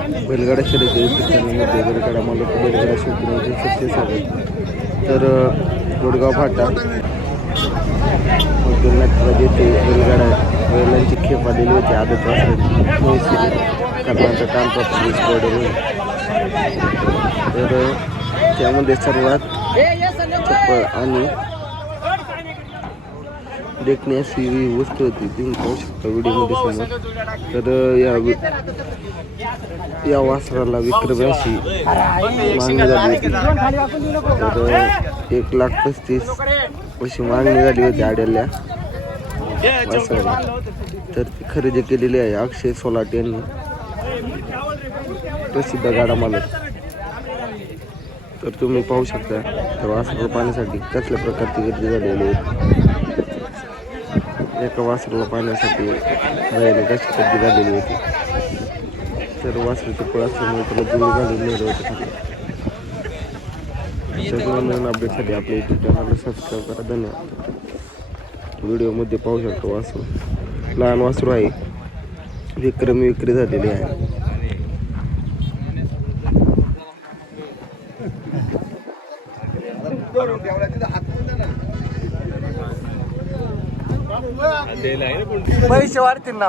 बैलगाडा शर्यती ठिकाणामध्ये बैलगाडा मालक बैलगाडा शौकीनांचे सक्सेस आहे तर गोडगाव फाटा. मधून नागपुरात येथे बैलगाडा बैलांची खेप आलेली होती. आदत वासरांची कर्नाटक कानपासून स्पॉडर होईल तर त्यामध्ये सर्वात चप्पल आणि देखणे ही वस्तू होती. तुम्ही पाहू शकता व्हिडिओमध्ये समोर. तर या या वासराला विक्रमी मागणी झाली होती. तर एक लाख पस्तीस अशी मागणी झाली होती आड्याला. वासराला. तर ती खरेदी केलेली आहे अक्षय सोलाट यांनी. प्रसिद्ध गाडा मालक. तर तुम्ही पाहू शकता त्या वासराला पाहण्यासाठी कसल्या प्रकारची गर्दी झालेली आहे. एका वासराला पाहण्यासाठी बायाने कशी गर्दी झालेली होती. तर वासराचं पळ असल्यामुळे त्याला जुळी घालून खाली तर नवीन अपडेटसाठी आपल्या युट्यूब चॅनलला सबस्क्राईब करा. धन्यवाद. व्हिडिओमध्ये पाहू शकतो वासरू लहान वासरू आहे. विक्रमी विक्री झालेली आहे. पैसे वाढतील ना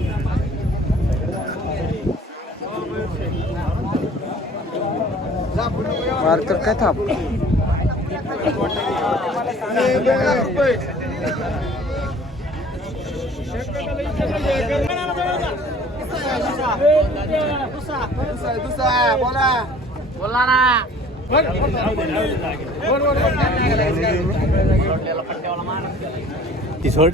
पुढे मार्कर काय थांब ती सोड.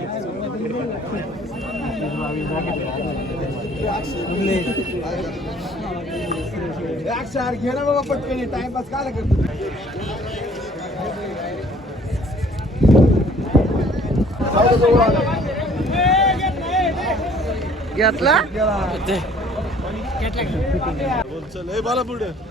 घे ना बाबा पटकन टाइमपास काय करतो घेतला चला